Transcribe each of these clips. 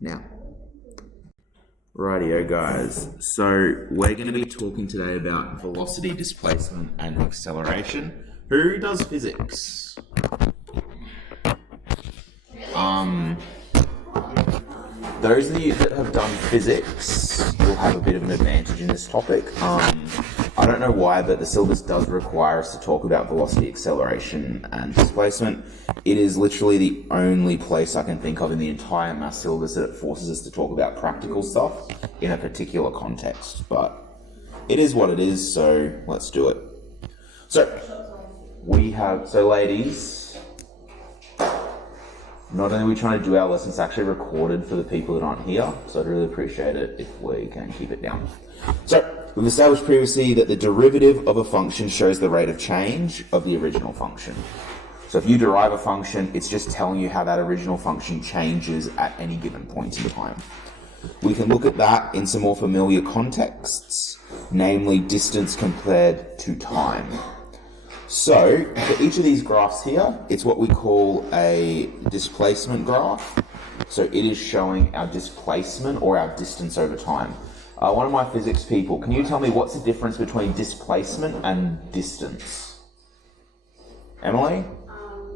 Now. Rightio guys, so we're going to be talking today about velocity, displacement and acceleration. Who does physics? Those of you that have done physics will have a bit of an advantage in this topic. I don't know why, but the syllabus does require us to talk about velocity, acceleration and displacement. It is literally the only place I can think of in the entire maths syllabus that it forces us to talk about practical stuff in a particular context. But it is what it is, so let's do it. So ladies, not only are we trying to do our lessons, it's actually recorded for the people that aren't here, so I'd really appreciate it if we can keep it down. So, we've established previously that the derivative of a function shows the rate of change of the original function. So if you derive a function, it's just telling you how that original function changes at any given point in time. We can look at that in some more familiar contexts, namely distance compared to time. So, for each of these graphs here, it's what we call a displacement graph. So it is showing our displacement or our distance over time. One of my physics people, can you tell me what's the difference between displacement and distance? Emily?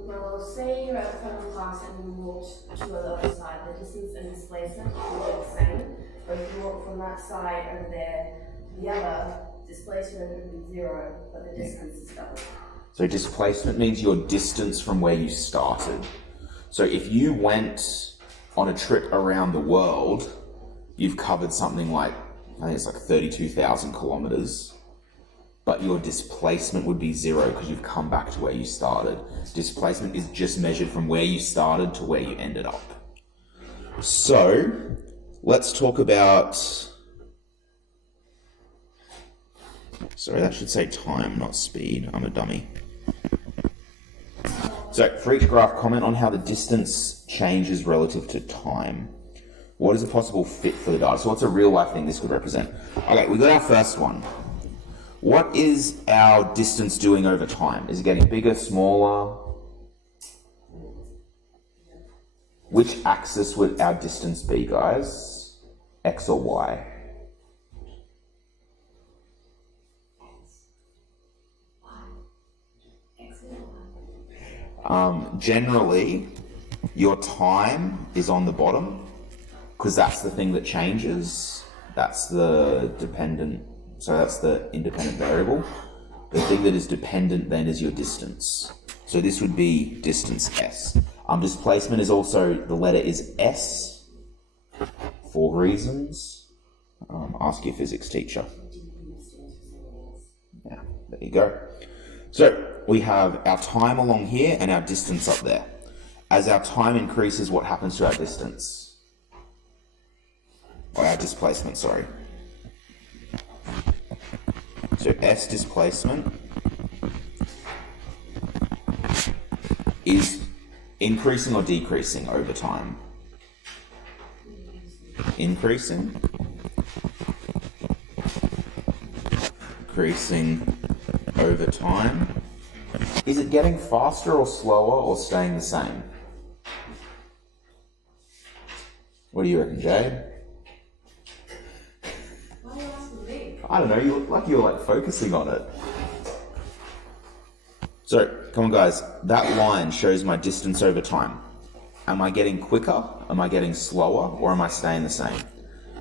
Well, say you're at the front of class and you walked to the other side, the distance and displacement will be the same. But if you walk from that side over there to the other, displacement would be 0, but the distance is double. So displacement means your distance from where you started. So if you went on a trip around the world, you've covered something like, I think it's like 32,000 kilometers, but your displacement would be 0 because you've come back to where you started. Displacement is just measured from where you started to where you ended up. So let's talk about, sorry, that should say time, not speed. I'm a dummy. So for each graph, comment on how the distance changes relative to time. What is a possible fit for the data? So what's a real life thing this could represent? Okay, we got our first one. What is our distance doing over time? Is it getting bigger, smaller? Which axis would our distance be, guys? X or Y? Generally, your time is on the bottom because that's the thing that changes. That's the dependent, so that's the independent variable. The thing that is dependent then is your distance. So this would be distance S. Displacement is also, the letter is S for reasons. Ask your physics teacher. Yeah, there you go. So we have our time along here and our distance up there. As our time increases, what happens to our distance? Or our displacement, sorry. So S displacement is increasing or decreasing over time? Increasing. Increasing over time. Is it getting faster or slower or staying the same? What do you reckon, Jade? Why are you asking me? I don't know, you look like you're focusing on it. So, come on guys, that line shows my distance over time. Am I getting quicker, am I getting slower, or am I staying the same?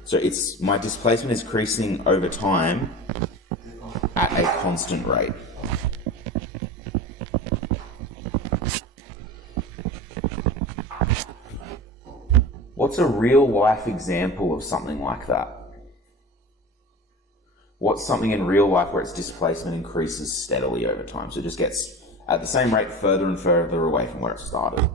So it's, my displacement is increasing over time at a constant rate. What's a real life example of something like that? What's something in real life where its displacement increases steadily over time? So it just gets at the same rate further and further away from where it started.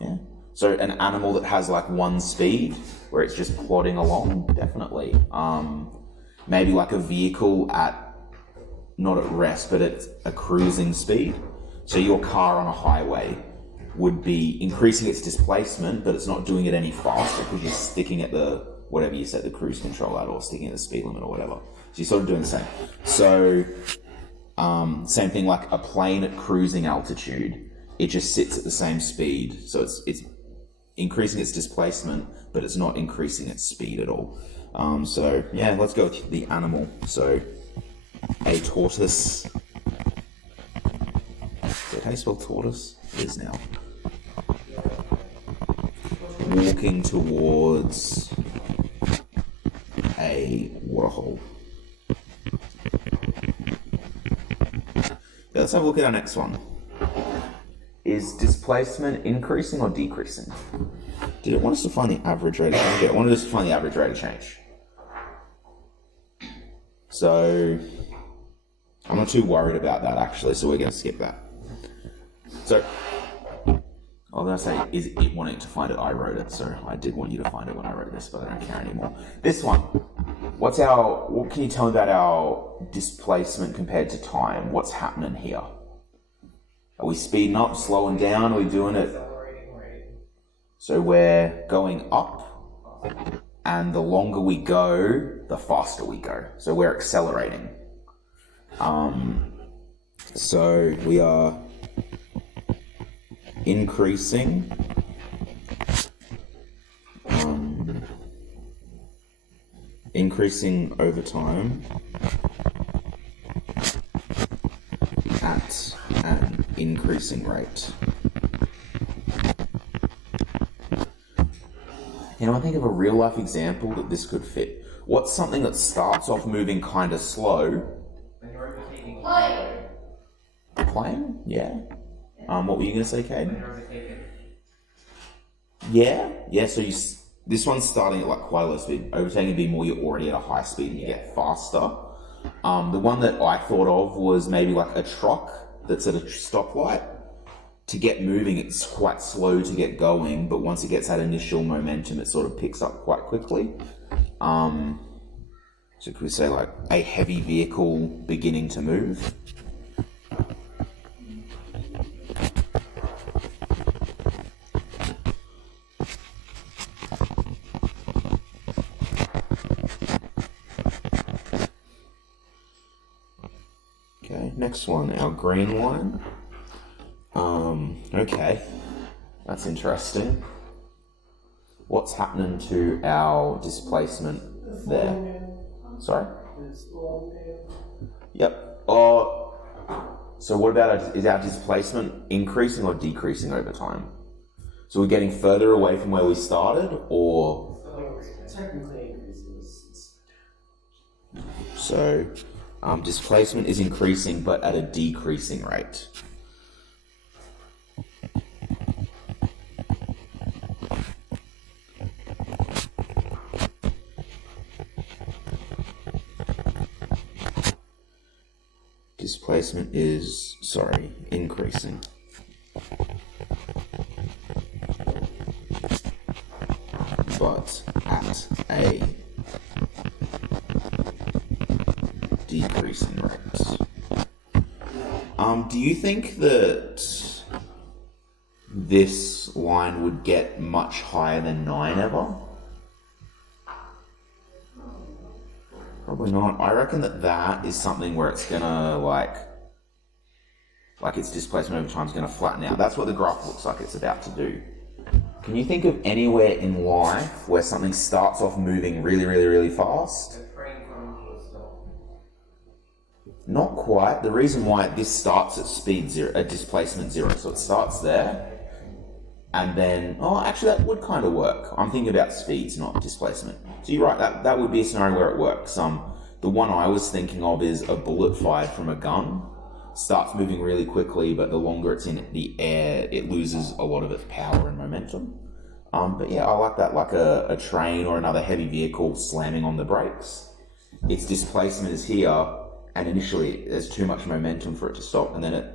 Yeah. So an animal that has one speed where it's just plodding along, definitely. Maybe like a vehicle at, not at rest, but at a cruising speed. So your car on a highway would be increasing its displacement, but it's not doing it any faster because you're sticking at the, whatever you set the cruise control at, or sticking at the speed limit or whatever. So you're sort of doing the same. So same thing like a plane at cruising altitude. It just sits at the same speed. So it's increasing its displacement, but it's not increasing its speed at all. So yeah, let's go with the animal. So a tortoise. Is that how you spell tortoise? It is now. Walking towards a waterhole. Let's have a look at our next one. Is displacement increasing or decreasing? Did it want us to find the average rate of change? Yeah, it wanted us to find the average rate of change. So I'm not too worried about that actually, so we're going to skip that. So I was going to say, is it wanting to find it? I wrote it, so I did want you to find it when I wrote this, but I don't care anymore. This one, what can you tell me about our displacement compared to time? What's happening here? Are we speeding up, slowing down? Are we doing it? So we're going up, and the longer we go, the faster we go. So we're accelerating. So we are increasing over time at an increasing rate. I think of a real life example that this could fit. What's something that starts off moving kind of slow? Plane? Yeah. What were you going to say, Cade? Yeah. So this one's starting at like quite a low speed. Overtaking would be more you're already at a high speed and you get faster. The one that I thought of was maybe like a truck that's at a stoplight. To get moving, it's quite slow to get going, but once it gets that initial momentum, it sort of picks up quite quickly. So could we say like a heavy vehicle beginning to move? Okay, next one, our green line. Okay, that's interesting. What's happening to our displacement there? Sorry? Yep. So what about, is our displacement increasing or decreasing over time? So we're getting further away from where we started, or? Technically increases. So displacement is increasing but at a decreasing rate. Displacement is, increasing. But at a decreasing rate. Do you think that this line would get much higher than 9 ever? Probably not. I reckon that is something where it's gonna like its displacement over time is gonna flatten out. That's what the graph looks like it's about to do. Can you think of anywhere in life where something starts off moving really, really, really fast? Not quite. The reason why this starts at speed 0, at displacement 0, so it starts there, and then, actually that would kind of work. I'm thinking about speeds, not displacement. So you're right, that would be a scenario where it works. The one I was thinking of is a bullet fired from a gun. Starts moving really quickly, but the longer it's in the air, it loses a lot of its power and momentum. But yeah, I like that, like a train or another heavy vehicle slamming on the brakes. Its displacement is here, and initially there's too much momentum for it to stop, and then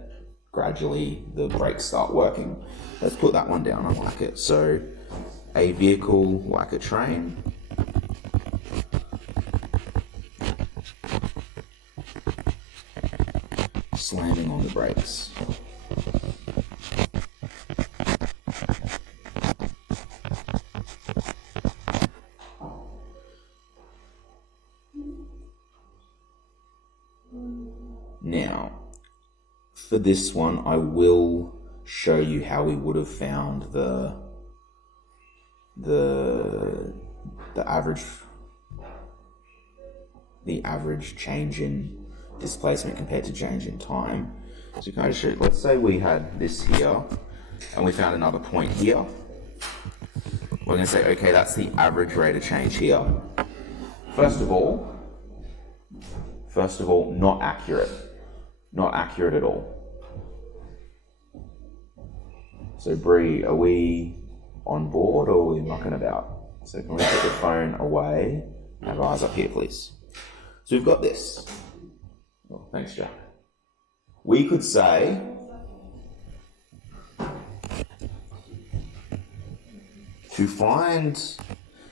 gradually the brakes start working. Let's put that one down, I like it. So, a vehicle like a train. Slamming on the brakes. Now, for this one, I will show you how we would have found the the average change in displacement compared to change in time. So kind of show, let's say we had this here and we found another point here. We're going to say, okay, that's the average rate of change here. First of all, not accurate. Not accurate at all. So Bree, are we on board or are we mucking about? So can we put the phone away? Have eyes up here, please. So we've got this. Oh, thanks, Jack. We could say to find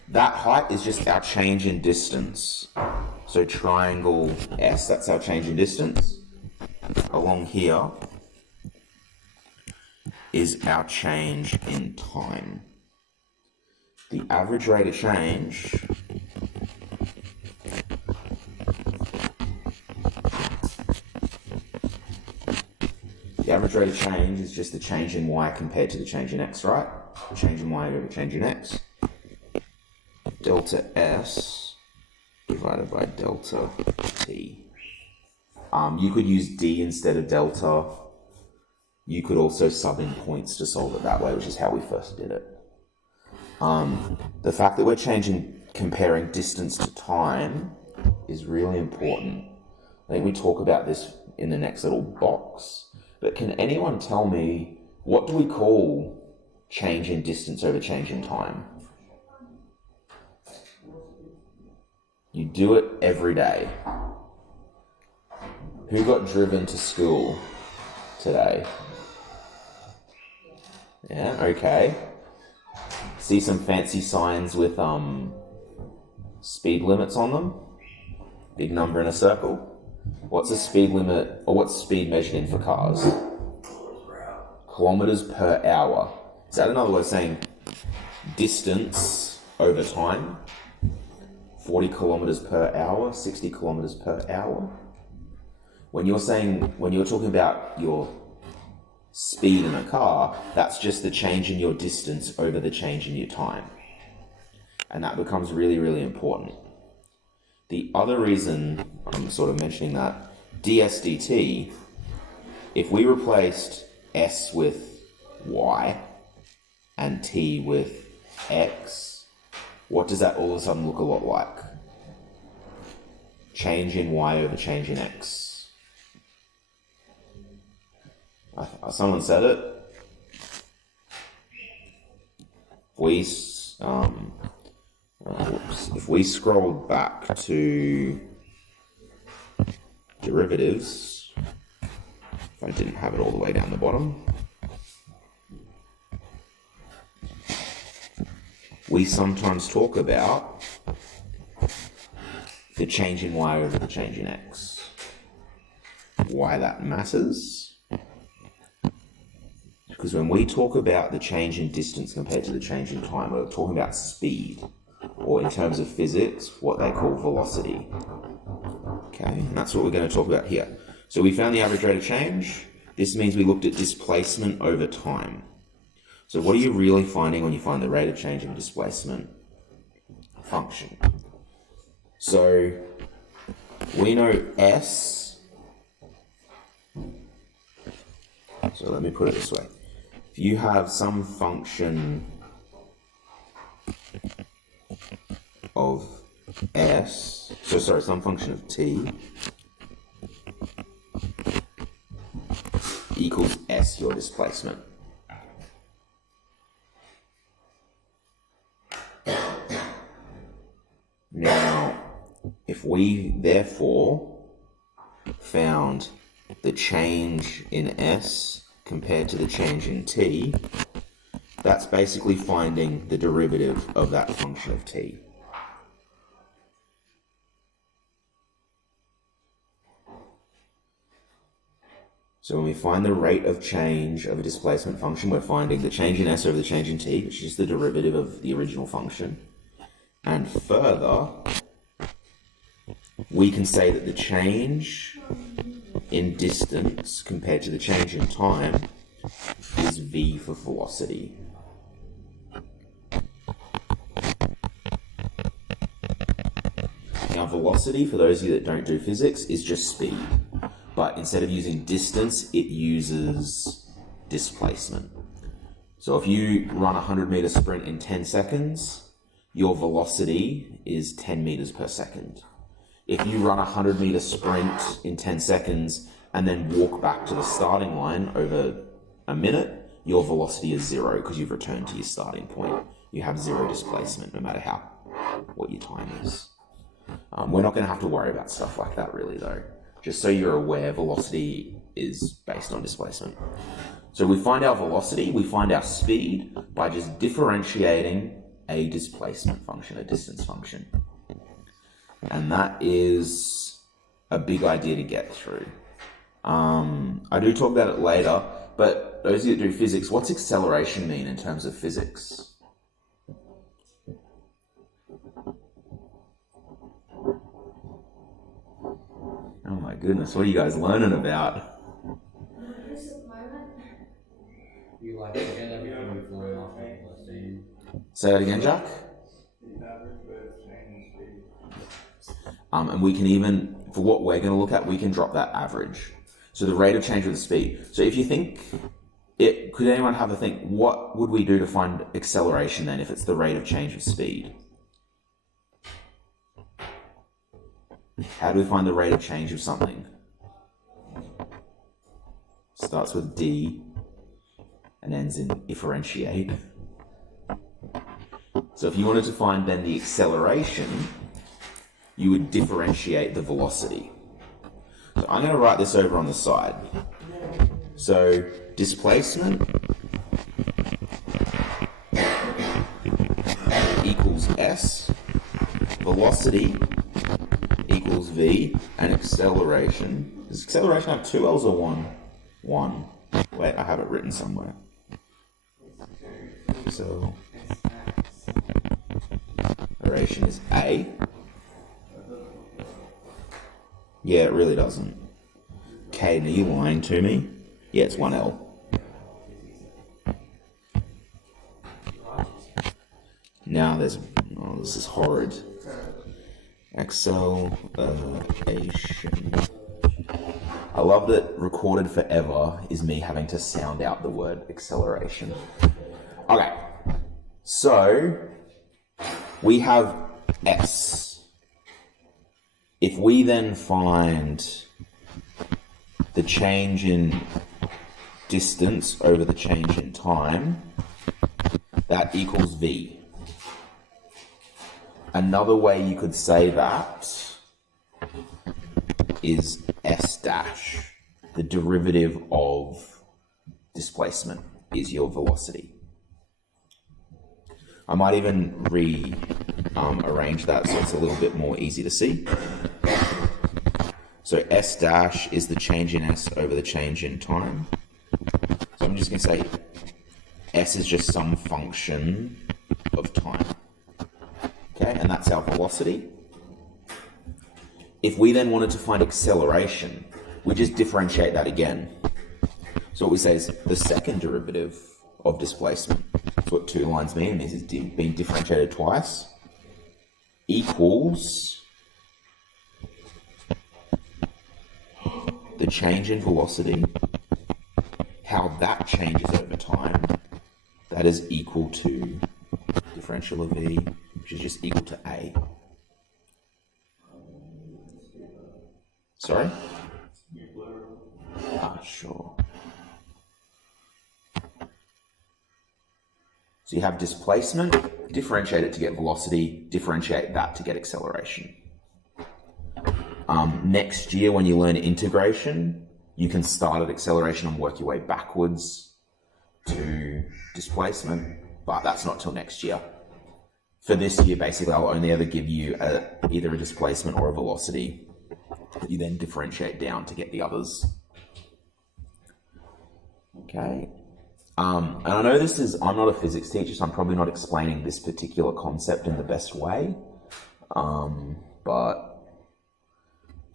that height is just our change in distance. So triangle S, that's our change in distance. Along here is our change in time. The average rate of change is just the change in y compared to the change in x, right? The change in y over the change in x. Delta S divided by delta t. You could use d instead of delta. You could also sub in points to solve it that way, which is how we first did it. The fact that we're comparing distance to time is really important. I think we talk about this in the next little box, but can anyone tell me, what do we call change in distance over change in time? You do it every day. Who got driven to school today? Yeah, okay. See some fancy signs with speed limits on them? Big number in a circle. What's a speed limit, or what's speed measured in for cars? Kilometers per hour. Is that another way of saying distance over time? 40 kilometers per hour, 60 kilometers per hour. When you're talking about your speed in a car, that's just the change in your distance over the change in your time. And that becomes really, really important. The other reason I'm sort of mentioning that, ds dt, if we replaced s with y and t with x, what does that all of a sudden look a lot like? Change in y over change in x. Someone said it. If we scroll back to derivatives, if I didn't have it all the way down the bottom, we sometimes talk about the change in y over the change in x. Why that matters? Because when we talk about the change in distance compared to the change in time, we're talking about speed, or in terms of physics, what they call velocity. Okay, and that's what we're going to talk about here. So we found the average rate of change. This means we looked at displacement over time. So what are you really finding when you find the rate of change of a displacement function? So we know S. So let me put it this way. If you have some function of S, some function of t equals S, your displacement. Now, if we therefore found the change in S compared to the change in t, that's basically finding the derivative of that function of t. So when we find the rate of change of a displacement function, we're finding the change in S over the change in t, which is the derivative of the original function. And further, we can say that the change in distance compared to the change in time is v for velocity. velocity, for those of you that don't do physics, is just speed. But instead of using distance, it uses displacement. So if you run a 100-meter sprint in 10 seconds, your velocity is 10 meters per second. If you run a 100-meter sprint in 10 seconds and then walk back to the starting line over a minute, your velocity is 0 because you've returned to your starting point. You have 0 displacement no matter what your time is. We're not going to have to worry about stuff like that really though. Just so you're aware, velocity is based on displacement. So we find our velocity, we find our speed by just differentiating a displacement function, a distance function. And that is a big idea to get through. I do talk about it later, but those of you that do physics, what's acceleration mean in terms of physics? Oh my goodness, what are you guys learning about? You like to get everything flowing off of the scene. Say that again, Jack? And we can even, for what we're going to look at, we can drop that average. So the rate of change with the speed. So if you think, could anyone have a think, what would we do to find acceleration then if it's the rate of change of speed? How do we find the rate of change of something? Starts with D and ends in differentiate. So if you wanted to find then the acceleration, you would differentiate the velocity. So I'm going to write this over on the side. So displacement equals S, velocity equals V, and acceleration. Does acceleration have 2 L's or 1? 1. Wait, I have it written somewhere. So acceleration is A. Yeah, it really doesn't. Caden, are you lying to me? Yeah, it's 1L. Now this is horrid. Acceleration. I love that recorded forever is me having to sound out the word acceleration. Okay, so we have S. If we then find the change in distance over the change in time, that equals V. Another way you could say that is S dash. The derivative of displacement is your velocity. I might even rearrange that so it's a little bit more easy to see. So S dash is the change in S over the change in time. So I'm just going to say S is just some function of time. Okay, and that's our velocity. If we then wanted to find acceleration, we just differentiate that again. So what we say is the second derivative of displacement. That's what 2 lines mean. This is being differentiated twice. Equals the change in velocity, how that changes over time, that is equal to differential of V, which is just equal to A. Sorry? Sure. So you have displacement, differentiate it to get velocity, differentiate that to get acceleration. Next year when you learn integration, you can start at acceleration and work your way backwards to displacement, but that's not till next year. For this year, basically, I'll only ever give you either a displacement or a velocity that you then differentiate down to get the others. Okay. And I know I'm not a physics teacher, so I'm probably not explaining this particular concept in the best way. But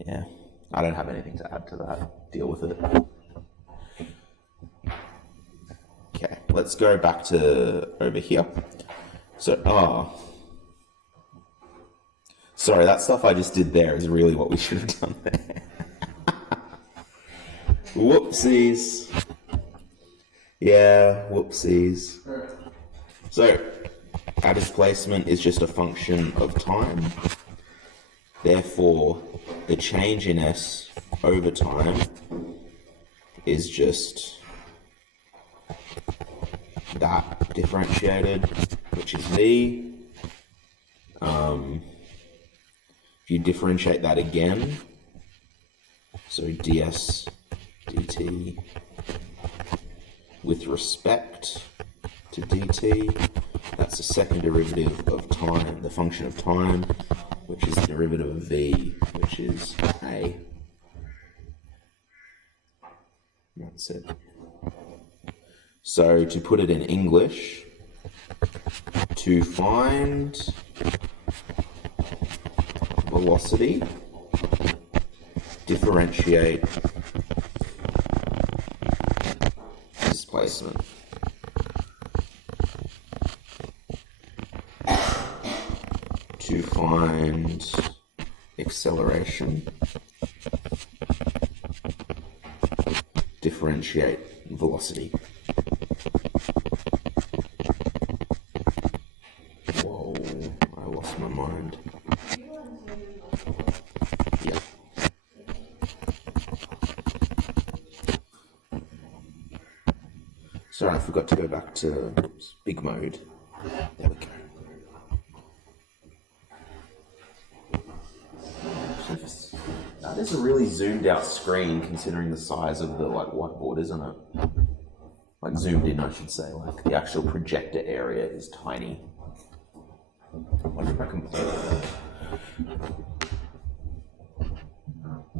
yeah, I don't have anything to add to that. Deal with it. Okay, let's go back to over here. So Sorry, that stuff I just did there is really what we should have done there. Whoopsies. Yeah, whoopsies. So, our displacement is just a function of time. Therefore, the change in S over time is just that differentiated, which is V. If you differentiate that again, so ds dt with respect to dt, that's the second derivative of time, the function of time, which is the derivative of v, which is a. That's it. So to put it in English, to find velocity, differentiate displacement. To find acceleration, differentiate velocity. Whoa, I lost my mind. Yeah. Sorry, I forgot to go back to big mode. There we go. That is a really zoomed out screen considering the size of the whiteboard, isn't it? Like zoomed in, I should say. Like the actual projector area is tiny. I wonder if I can play that.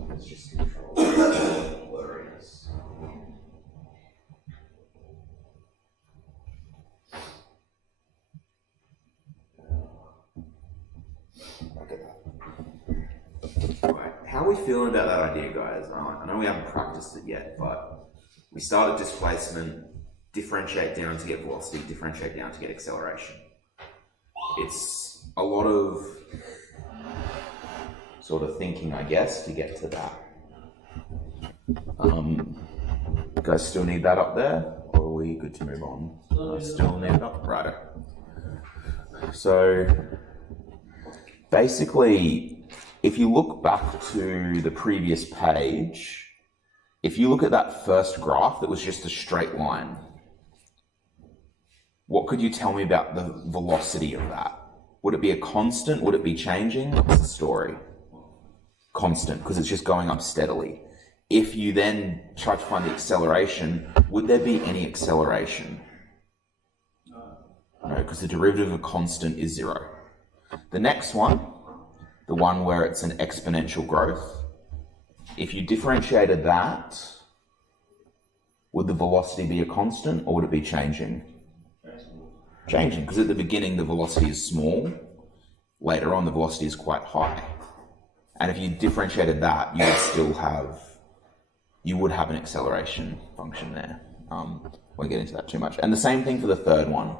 Let's just control blurriness. Look at that. Right. How are we feeling about that idea, guys? I know we haven't practiced it yet, but we started displacement, differentiate down to get velocity, differentiate down to get acceleration. It's a lot of sort of thinking, I guess, to get to that. You guys still need that up there, or are we good to move on? Still need it up, right? So basically, if you look back to the previous page, if you look at that first graph that was just a straight line, what could you tell me about the velocity of that? Would it be a constant? Would it be changing? What's the story? Constant, because it's just going up steadily. If you then try to find the acceleration, would there be any acceleration? No, because the derivative of a constant is 0. The next one, the one where it's an exponential growth, if you differentiated that, would the velocity be a constant or would it be changing? Changing, because at the beginning the velocity is small, later on the velocity is quite high. And if you differentiated that, you would still have, you would have an acceleration function there. Won't get into that too much. And the same thing for the third one,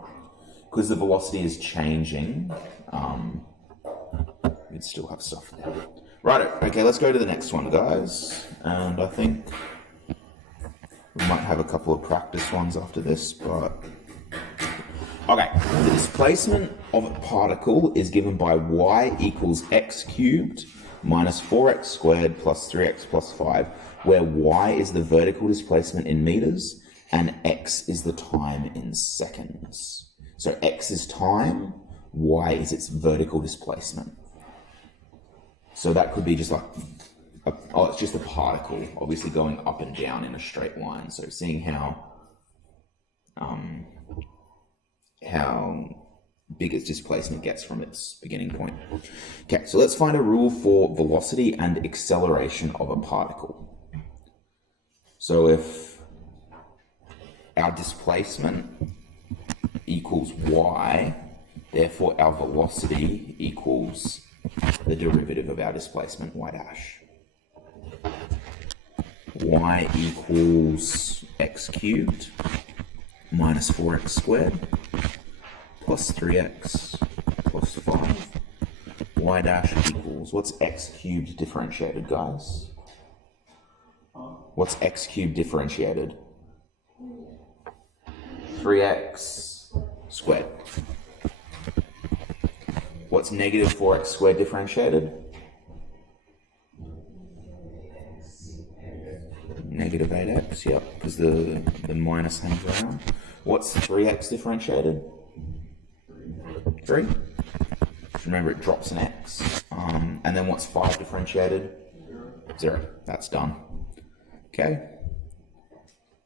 because the velocity is changing, you'd still have stuff there. Right, okay, let's go to the next one, guys. And I think we might have a couple of practice ones after this, but... Okay, the displacement of a particle is given by y equals x cubed minus 4x squared plus 3x plus 5, where y is the vertical displacement in meters and x is the time in seconds. So x is time, y is its vertical displacement. So that could be just like, it's just a particle, obviously going up and down in a straight line. So seeing how big its displacement gets from its beginning point. Okay, so let's find a rule for velocity and acceleration of a particle. So if our displacement equals y, therefore our velocity equals the derivative of our displacement, y dash. Y equals x cubed minus 4x squared plus 3x plus 5, y dash equals, what's x cubed differentiated, guys? What's x cubed differentiated? 3x squared. What's negative 4x squared differentiated? Negative 8x, yep, because the minus hangs around. What's 3x differentiated? 3. Remember, it drops an x. And then what's 5 differentiated? 0. That's done. Okay.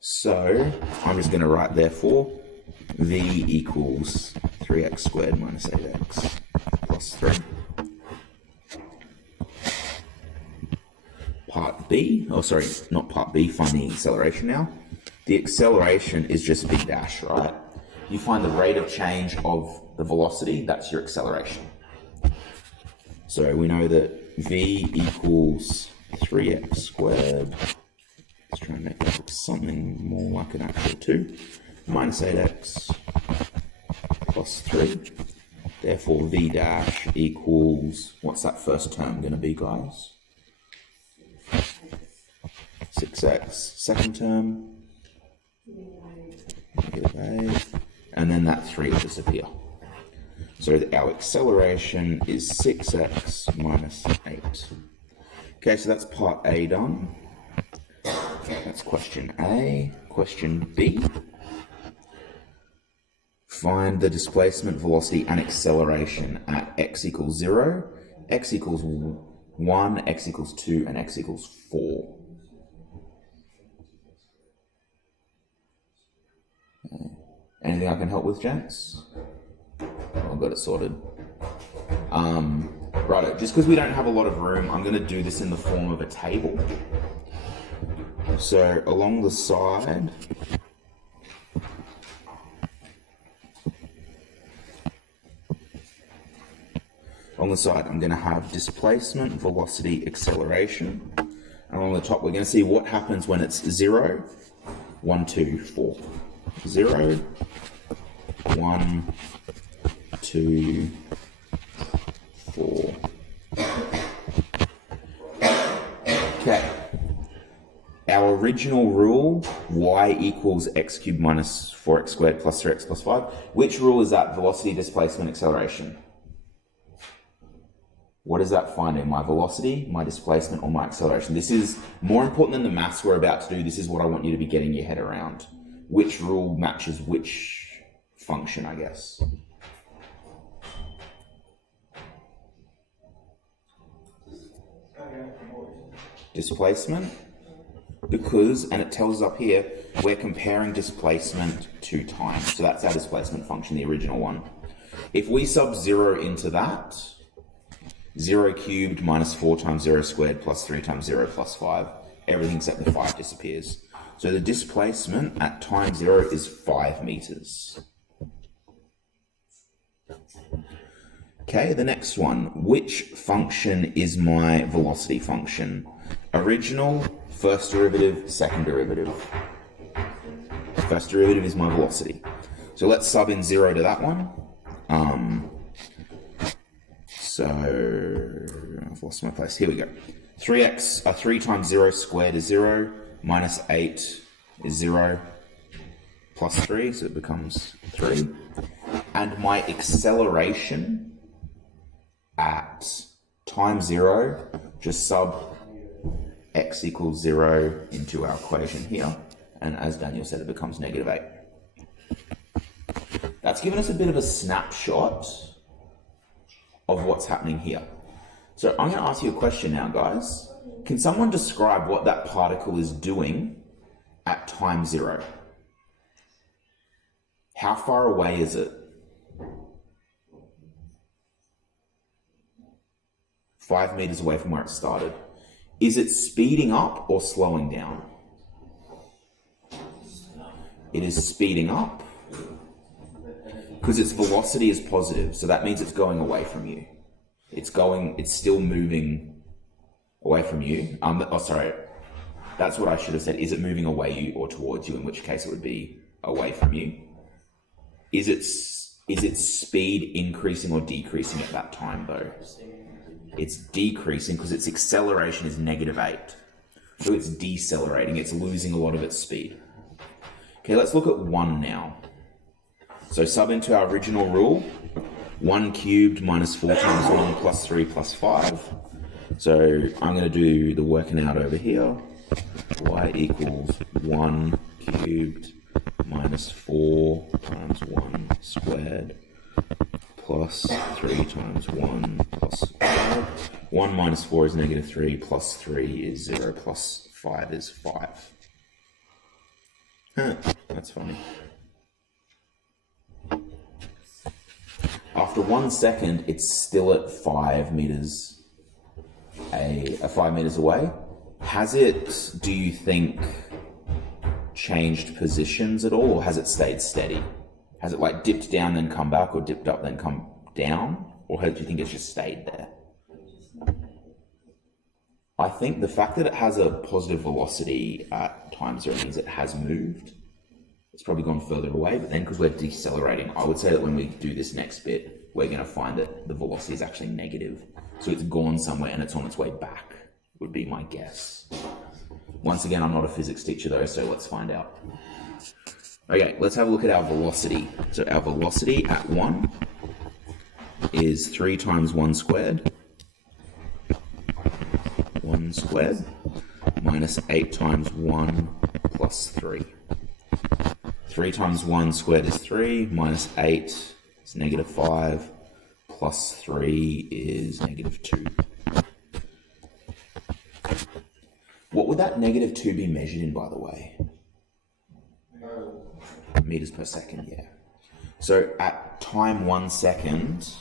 So I'm just going to write therefore v equals 3x squared minus 8x plus 3. Part B, oh sorry, not part B, find the acceleration now. The acceleration is just v dash, right? You find the rate of change of the velocity, that's your acceleration. So we know that v equals 3x squared. Let's try and make that look something more like an actual 2. Minus 8x plus 3. Therefore v dash equals, what's that first term going to be, guys? 6x. Second term, negative 8. And then that 3 will disappear. So our acceleration is 6x minus 8. Okay, so that's part A done. That's question A. Question B. Find the displacement, velocity, and acceleration at x equals 0, x equals 1, x equals 2, and x equals 4. Anything I can help with, gents? I've got it sorted. Right, just because we don't have a lot of room, I'm going to do this in the form of a table. So along the side, I'm going to have displacement, velocity, acceleration. And along the top, we're going to see what happens when it's 0, 1, 2, 4. 0, 1, 2, 4. Okay. Our original rule, y equals x cubed minus 4x squared plus 3x plus 5. Which rule is that? Velocity, displacement, acceleration. What is that finding? My velocity, my displacement, or my acceleration? This is more important than the maths we're about to do. This is what I want you to be getting your head around. Which rule matches which function, I guess. Displacement, because, and it tells us up here, we're comparing displacement to time. So that's our displacement function, the original one. If we sub 0 into that, 0 cubed minus 4 times 0 squared plus 3 times 0 plus 5, everything except the 5 disappears. So the displacement at time 0 is 5 meters. Okay, the next one. Which function is my velocity function? Original, first derivative, second derivative. First derivative is my velocity. So let's sub in 0 to that one. So I've lost my place. Here we go. 3 times 0 squared is 0. Minus 8 is 0. Plus 3, so it becomes 3. And my acceleration at time 0, just sub x equals 0 into our equation here. And as Daniel said, it becomes negative 8. That's given us a bit of a snapshot of what's happening here. So I'm going to ask you a question now, guys. Can someone describe what that particle is doing at time 0? How far away is it? 5 meters away from where it started. Is it speeding up or slowing down? It is speeding up because its velocity is positive, so that means it's going away from you. It's still moving away from you. That's what I should have said. Is it moving away you or towards you? In which case it would be away from you. Is it Is its speed increasing or decreasing at that time though? It's decreasing because its acceleration is -8. So it's decelerating, it's losing a lot of its speed. Okay, let's look at 1 now. So sub into our original rule, 1 cubed minus 4 times 1 plus 3 plus 5. So I'm going to do the working out over here. Y equals 1 cubed minus 4 times 1 squared plus 3 times 1 plus 5. 1 minus 4 is -3, plus 3 is 0, plus 5 is 5. Huh, that's funny. After 1 second, it's still at 5 meters, 5 meters away. Has it, do you think, changed positions at all, or has it stayed steady? Has it like dipped down then come back, or dipped up then come down, or do you think it's just stayed there? I think the fact that it has a positive velocity at time 0 means it has moved. It's probably gone further away, but then because we're decelerating, I would say that when we do this next bit, we're going to find that the velocity is actually negative. So it's gone somewhere and it's on its way back, would be my guess. Once again, I'm not a physics teacher though, so let's find out. Okay, let's have a look at our velocity. So our velocity at 1 is 3 times 1 squared. 1 squared minus 8 times 1 plus 3. 3 times 1 squared is 3, minus 8 is -5, plus 3 is -2. What would that -2 be measured in, by the way? Meters per second, yeah. So at time 1 second,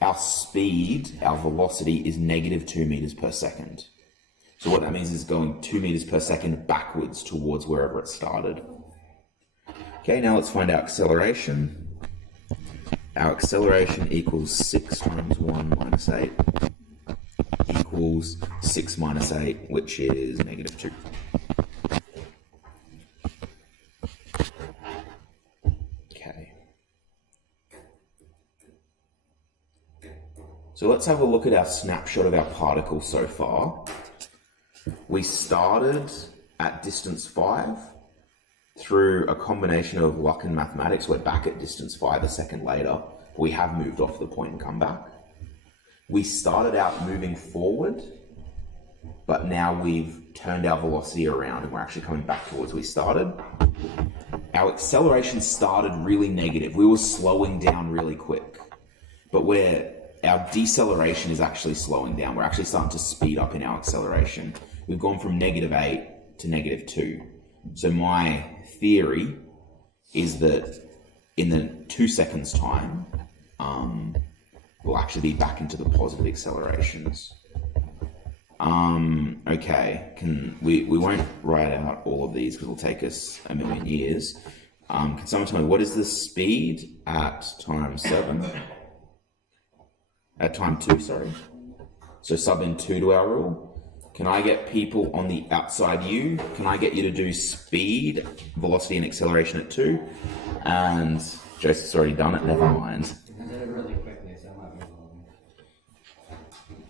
our speed, our velocity is -2 meters per second. So what that means is going 2 meters per second backwards towards wherever it started. Okay, now let's find our acceleration. Our acceleration equals 6 times 1 minus 8 equals 6 minus 8, which is -2. Okay. So let's have a look at our snapshot of our particle so far. We started at distance 5. Through a combination of luck and mathematics, we're back at distance 5 a second later. We have moved off the point and come back. We started out moving forward, but now we've turned our velocity around and we're actually coming back towards where we started. Our acceleration started really negative. We were slowing down really quick, but our deceleration is actually slowing down. We're actually starting to speed up in our acceleration. We've gone from -8 to -2. So my theory is that in the 2 seconds time, we'll actually be back into the positive accelerations. Okay, we won't write out all of these because it'll take us a million years. Can someone tell me what is the speed at time 7? At time 2, sorry. So sub in 2 to our rule. Can I get people on the outside U? Can I get you to do speed, velocity, and acceleration at 2? And Joseph's already done it, never mind. I did it really quickly, so it might be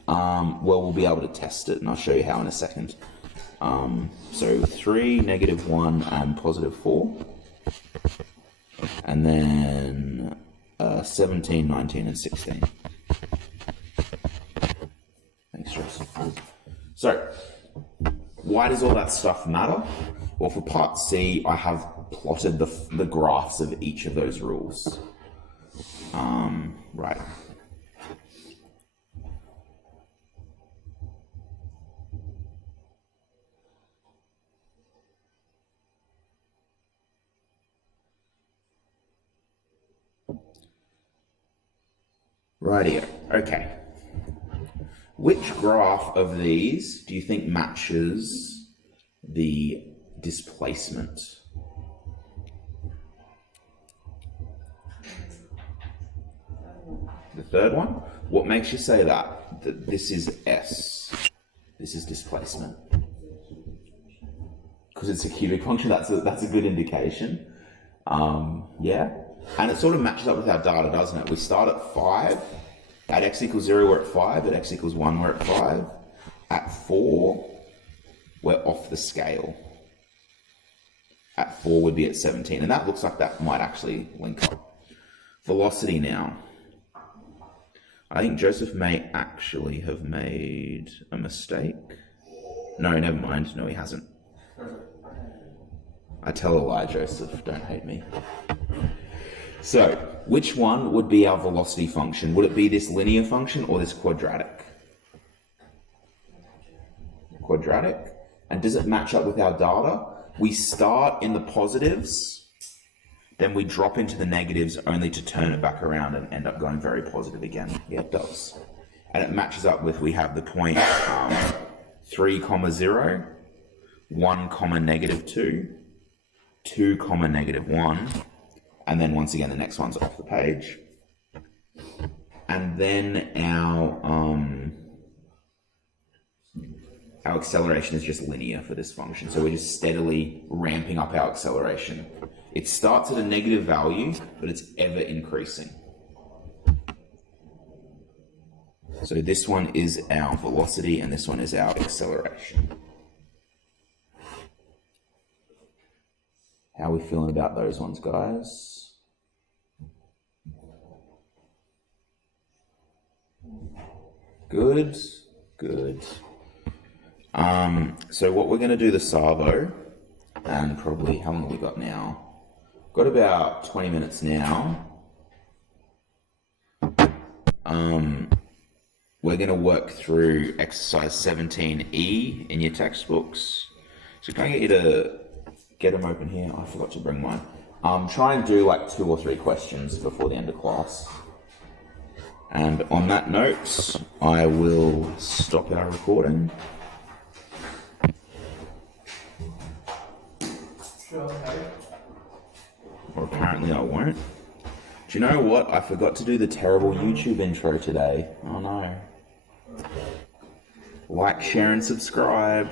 long. Well, we'll be able to test it, and I'll show you how in a second. So 3, -1, and +4. And then 17, 19, and 16. Thanks, Joseph. So, why does all that stuff matter? Well, for part C, I have plotted the graphs of each of those rules. Right. Rightio. Okay. Which graph of these do you think matches the displacement? The third one? What makes you say that? That this is S. This is displacement. Because it's a cubic function, that's a good indication. Yeah? And it sort of matches up with our data, doesn't it? We start at 5. At x equals 0, we're at 5. At x equals 1, we're at 5. At 4, we're off the scale. At 4 would be at 17. And that looks like that might actually link up. Velocity now. I think Joseph may actually have made a mistake. No, never mind. No, he hasn't. I tell a lie, Joseph. Don't hate me. So, which one would be our velocity function? Would it be this linear function or this quadratic? Quadratic. And does it match up with our data? We start in the positives, then we drop into the negatives only to turn it back around and end up going very positive again. Yeah, it does. And it matches up with, we have the point 3, 0, 1, -2, 2, -1, and then once again the next one's off the page. And then our acceleration is just linear for this function. So we're just steadily ramping up our acceleration. It starts at a negative value, but it's ever increasing. So this one is our velocity and this one is our acceleration. How are we feeling about those ones, guys? Good, good. So what we're going to do the salvo, and probably, how long have we got now? Got about 20 minutes now. We're going to work through exercise 17E in your textbooks. So can I get you to get them open here? I forgot to bring mine. Try and do like 2 or 3 questions before the end of class. And on that note, I will stop our recording. Or apparently I won't. Do you know what? I forgot to do the terrible YouTube intro today. Oh no. Like, share, and subscribe.